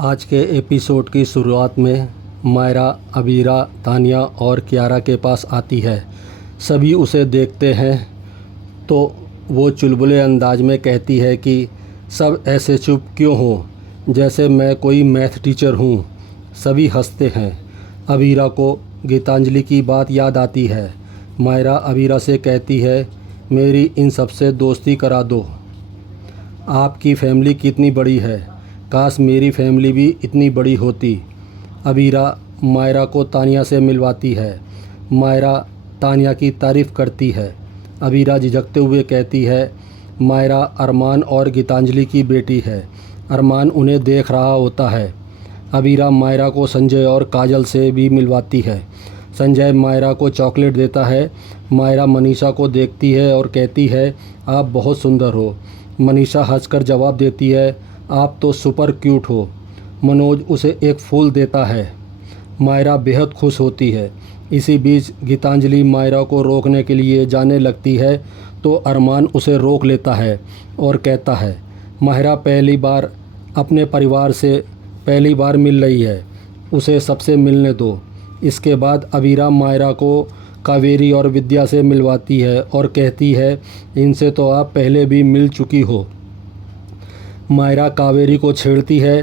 आज के एपिसोड की शुरुआत में मायरा, अबीरा, तानिया और कियारा के पास आती है। सभी उसे देखते हैं तो वो चुलबुले अंदाज में कहती है कि सब ऐसे चुप क्यों हो, जैसे मैं कोई मैथ टीचर हूँ। सभी हंसते हैं। अबीरा को गीतांजलि की बात याद आती है। मायरा अबीरा से कहती है, मेरी इन सबसे दोस्ती करा दो। आपकी फैमिली कितनी बड़ी है, काश मेरी फैमिली भी इतनी बड़ी होती। अबीरा मायरा को तानिया से मिलवाती है। मायरा तानिया की तारीफ़ करती है। अबीरा झिझकते हुए कहती है, मायरा अरमान और गीतांजलि की बेटी है। अरमान उन्हें देख रहा होता है। अबीरा मायरा को संजय और काजल से भी मिलवाती है। संजय मायरा को चॉकलेट देता है। मायरा मनीषा को देखती है और कहती है, आप बहुत सुंदर हो। मनीषा हंसकर जवाब देती है, आप तो सुपर क्यूट हो। मनोज उसे एक फूल देता है। मायरा बेहद खुश होती है। इसी बीच गीतांजलि मायरा को रोकने के लिए जाने लगती है तो अरमान उसे रोक लेता है और कहता है, मायरा पहली बार अपने परिवार से पहली बार मिल रही है, उसे सबसे मिलने दो। इसके बाद अबीरा मायरा को कावेरी और विद्या से मिलवाती है और कहती है, इनसे तो आप पहले भी मिल चुकी हो। मायरा कावेरी को छेड़ती है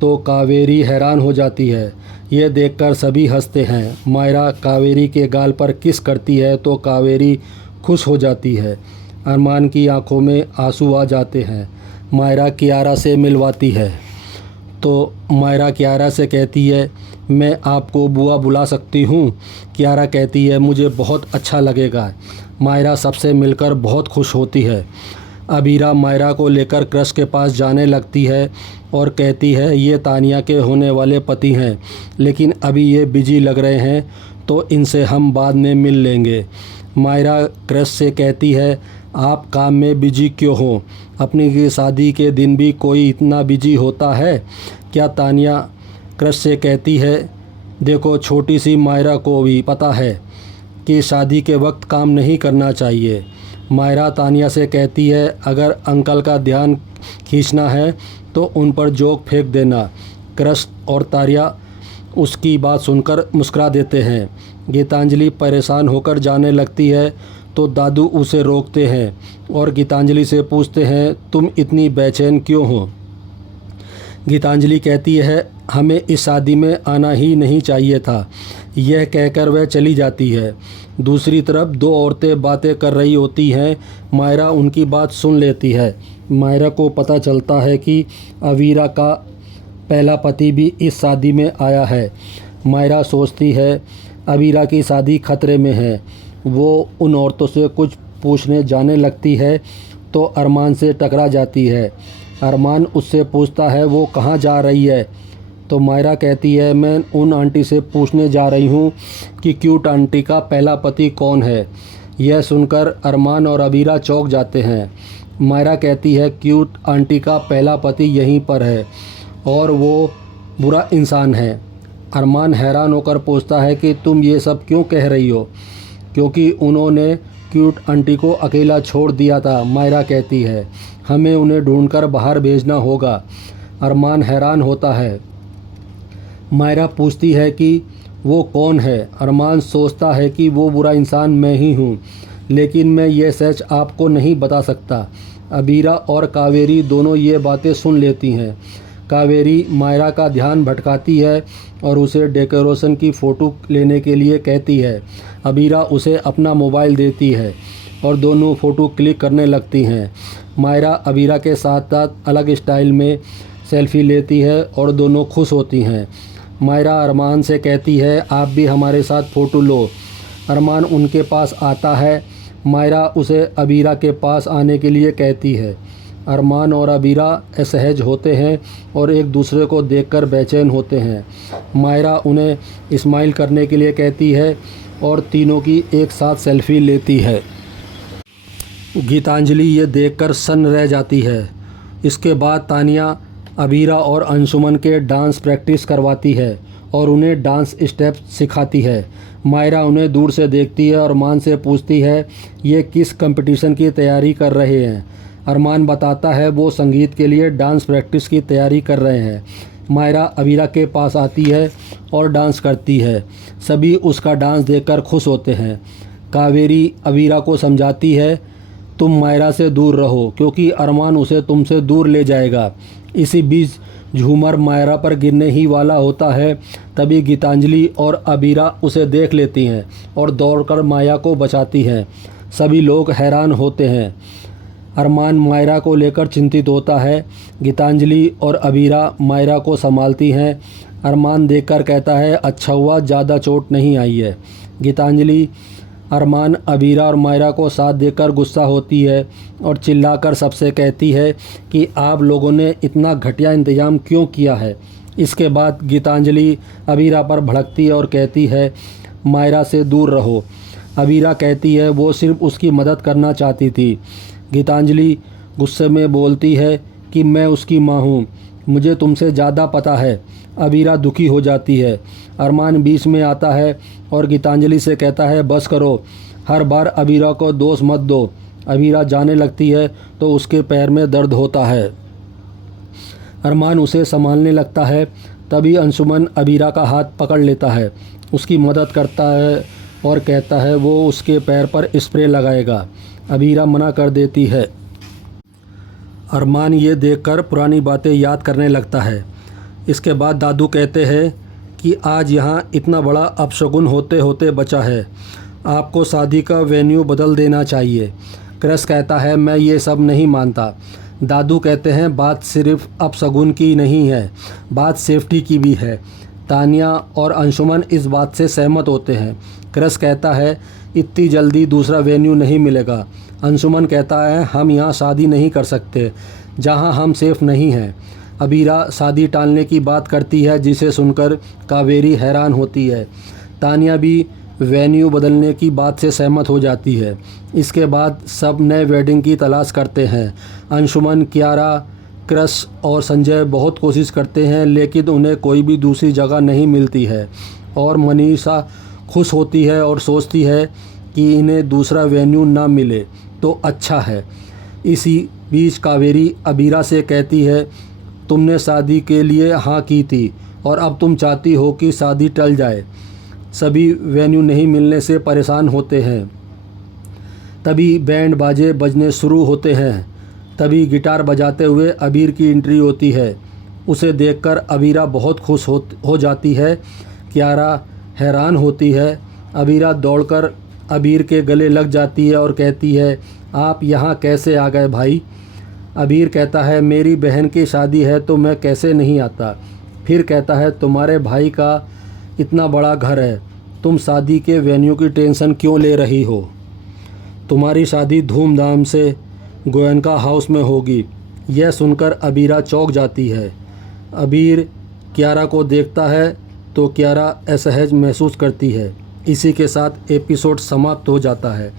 तो कावेरी हैरान हो जाती है। यह देखकर सभी हंसते हैं। मायरा कावेरी के गाल पर किस करती है तो कावेरी खुश हो जाती है। अरमान की आंखों में आंसू आ जाते हैं। मायरा कियारा से मिलवाती है तो मायरा कियारा से कहती है, मैं आपको बुआ बुला सकती हूँ। कियारा कहती है, मुझे बहुत अच्छा लगेगा। मायरा सबसे मिलकर बहुत खुश होती है। अबीरा मायरा को लेकर क्रश के पास जाने लगती है और कहती है, ये तानिया के होने वाले पति हैं, लेकिन अभी ये बिजी लग रहे हैं तो इनसे हम बाद में मिल लेंगे। मायरा क्रश से कहती है, आप काम में बिजी क्यों हो, अपनी शादी के दिन भी कोई इतना बिजी होता है क्या। तानिया क्रश से कहती है, देखो छोटी सी मायरा को भी पता है कि शादी के वक्त काम नहीं करना चाहिए। मायरा तानिया से कहती है, अगर अंकल का ध्यान खींचना है तो उन पर जोक फेंक देना। क्रश और तारिया उसकी बात सुनकर मुस्कुरा देते हैं। गीतांजलि परेशान होकर जाने लगती है तो दादू उसे रोकते हैं और गीतांजलि से पूछते हैं, तुम इतनी बेचैन क्यों हो। गीतांजलि कहती है, हमें इस शादी में आना ही नहीं चाहिए था। यह कहकर वह चली जाती है। दूसरी तरफ दो औरतें बातें कर रही होती हैं। मायरा उनकी बात सुन लेती है। मायरा को पता चलता है कि अबीरा का पहला पति भी इस शादी में आया है। मायरा सोचती है, अबीरा की शादी खतरे में है। वो उन औरतों से कुछ पूछने जाने लगती है तो अरमान से टकरा जाती है। अरमान उससे पूछता है, वो कहाँ जा रही है। तो मायरा कहती है, मैं उन आंटी से पूछने जा रही हूँ कि क्यूट आंटी का पहला पति कौन है। यह सुनकर अरमान और अबीरा चौंक जाते हैं। मायरा कहती है, क्यूट आंटी का पहला पति यहीं पर है और वो बुरा इंसान है। अरमान हैरान होकर पूछता है कि तुम ये सब क्यों कह रही हो, क्योंकि उन्होंने क्यूट आंटी को अकेला छोड़ दिया था। मायरा कहती है, हमें उन्हें ढूंढकर बाहर भेजना होगा। अरमान हैरान होता है। मायरा पूछती है कि वो कौन है। अरमान सोचता है कि वो बुरा इंसान मैं ही हूँ, लेकिन मैं ये सच आपको नहीं बता सकता। अबीरा और कावेरी दोनों ये बातें सुन लेती हैं। कावेरी मायरा का ध्यान भटकाती है और उसे डेकोरेशन की फ़ोटो लेने के लिए कहती है। अबीरा उसे अपना मोबाइल देती है और दोनों फ़ोटो क्लिक करने लगती हैं। मायरा अबीरा के साथ साथ अलग स्टाइल में सेल्फ़ी लेती है और दोनों खुश होती हैं। मायरा अरमान से कहती है, आप भी हमारे साथ फ़ोटो लो। अरमान उनके पास आता है। मायरा उसे अबीरा के पास आने के लिए कहती है। अरमान और अबीरा असहज होते हैं और एक दूसरे को देखकर बेचैन होते हैं। मायरा उन्हें स्माइल करने के लिए कहती है और तीनों की एक साथ सेल्फ़ी लेती है। गीतांजलि ये देखकर सन्न रह जाती है। इसके बाद तानिया अबीरा और अंशुमन के डांस प्रैक्टिस करवाती है और उन्हें डांस स्टेप सिखाती है। मायरा उन्हें दूर से देखती है और अरमान से पूछती है, ये किस कंपटीशन की तैयारी कर रहे हैं। अरमान बताता है वो संगीत के लिए डांस प्रैक्टिस की तैयारी कर रहे हैं। मायरा अबीरा के पास आती है और डांस करती है। सभी उसका डांस देखकर खुश होते हैं। कावेरी अबीरा को समझाती है, तुम मायरा से दूर रहो क्योंकि अरमान उसे तुमसे दूर ले जाएगा। इसी बीच झूमर मायरा पर गिरने ही वाला होता है। तभी गीतांजलि और अबीरा उसे देख लेती हैं और दौड़कर माया को बचाती हैं। सभी लोग हैरान होते हैं। अरमान मायरा को लेकर चिंतित होता है। गीतांजलि और अबीरा मायरा को संभालती हैं। अरमान देखकर कहता है, अच्छा हुआ ज़्यादा चोट नहीं आई है। गीतांजलि अरमान, अबीरा और मायरा को साथ देखकर गुस्सा होती है और चिल्लाकर सबसे कहती है कि आप लोगों ने इतना घटिया इंतज़ाम क्यों किया है। इसके बाद गीतांजलि अबीरा पर भड़कती है और कहती है, मायरा से दूर रहो। अबीरा कहती है वो सिर्फ उसकी मदद करना चाहती थी। गीतांजलि गुस्से में बोलती है कि मैं उसकी माँ हूँ, मुझे तुमसे ज़्यादा पता है। अबीरा दुखी हो जाती है। अरमान बीच में आता है और गीतांजलि से कहता है, बस करो, हर बार अबीरा को दोष मत दो। अबीरा जाने लगती है तो उसके पैर में दर्द होता है। अरमान उसे संभालने लगता है। तभी अंशुमन अबीरा का हाथ पकड़ लेता है, उसकी मदद करता है और कहता है वो उसके पैर पर स्प्रे लगाएगा। अबीरा मना कर देती है। अरमान ये देखकर पुरानी बातें याद करने लगता है। इसके बाद दादू कहते हैं कि आज यहाँ इतना बड़ा अपशगुन होते होते बचा है, आपको शादी का वेन्यू बदल देना चाहिए। क्रश कहता है, मैं ये सब नहीं मानता। दादू कहते हैं, बात सिर्फ अपशगुन की नहीं है, बात सेफ्टी की भी है। तानिया और अंशुमन इस बात से सहमत होते हैं। क्रश कहता है, इतनी जल्दी दूसरा वेन्यू नहीं मिलेगा। अंशुमन कहता है, हम यहाँ शादी नहीं कर सकते जहाँ हम सेफ नहीं हैं। अबीरा शादी टालने की बात करती है, जिसे सुनकर कावेरी हैरान होती है। तानिया भी वेन्यू बदलने की बात से सहमत हो जाती है। इसके बाद सब नए वेडिंग की तलाश करते हैं। अंशुमन, कियारा, क्रश और संजय बहुत कोशिश करते हैं, लेकिन उन्हें कोई भी दूसरी जगह नहीं मिलती है और मनीषा खुश होती है और सोचती है कि इन्हें दूसरा वेन्यू ना मिले तो अच्छा है। इसी बीच कावेरी अबीरा से कहती है, तुमने शादी के लिए हाँ की थी और अब तुम चाहती हो कि शादी टल जाए। सभी वेन्यू नहीं मिलने से परेशान होते हैं। तभी बैंड बाजे बजने शुरू होते हैं। तभी गिटार बजाते हुए अबीर की एंट्री होती है। उसे देखकर अबीरा बहुत खुश हो जाती है। कियारा हैरान होती है। अबीरा दौड़कर अबीर के गले लग जाती है और कहती है, आप यहाँ कैसे आ गए भाई। अबीर कहता है, मेरी बहन की शादी है तो मैं कैसे नहीं आता। फिर कहता है, तुम्हारे भाई का इतना बड़ा घर है, तुम शादी के वेन्यू की टेंशन क्यों ले रही हो। तुम्हारी शादी धूमधाम से गोयनका हाउस में होगी। यह सुनकर अबीरा चौंक जाती है। अबीर कियारा को देखता है तो कियारा असहज महसूस करती है। इसी के साथ एपिसोड समाप्त हो जाता है।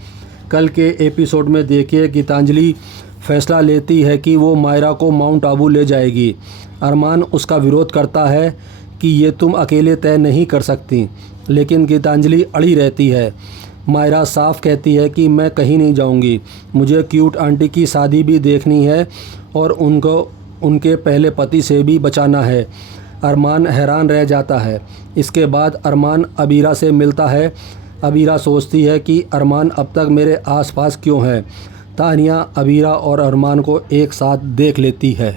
कल के एपिसोड में देखिए, गीतांजलि फैसला लेती है कि वो मायरा को माउंट आबू ले जाएगी। अरमान उसका विरोध करता है कि ये तुम अकेले तय नहीं कर सकती, लेकिन गीतांजलि अड़ी रहती है। मायरा साफ कहती है कि मैं कहीं नहीं जाऊंगी, मुझे क्यूट आंटी की शादी भी देखनी है और उनको उनके पहले पति से भी बचाना है। अरमान हैरान रह जाता है। इसके बाद अरमान अबीरा से मिलता है। अबीरा सोचती है कि अरमान अब तक मेरे आसपास क्यों है। तानिया अबीरा और अरमान को एक साथ देख लेती है।